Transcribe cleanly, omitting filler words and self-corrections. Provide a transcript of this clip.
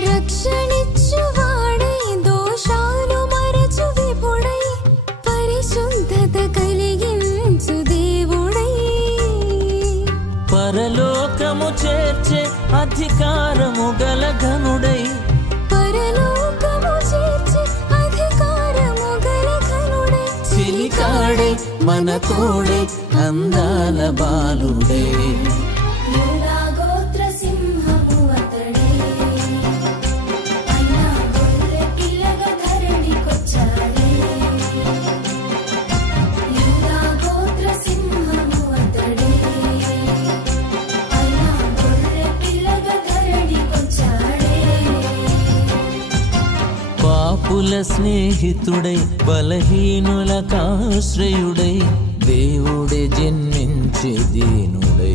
రక్షణిచ్చువాడై దోషాలు మరచు విపుడై పరిశుద్ధత కలిగించు దేవుడై పరలోకము చేర్చే అధికారము గల ఘనుడై పరలోకము చేర్చే అధికారము గల ఘనుడై చిలికాడై మన తోడై అందాల బాలుడై యూదా గోత్ర సింహము అతడే అయినా గొర్రె పిల్లగా ధరణికొచ్చాడే యూదా గోత్ర సింహము అతడే అయినా గొర్రె పిల్లగా ధరణికొచ్చాడే పాపుల స్నేహితుడై బలహీనులకాశ్రయుడై దేవుడే జన్మించే దీనుడై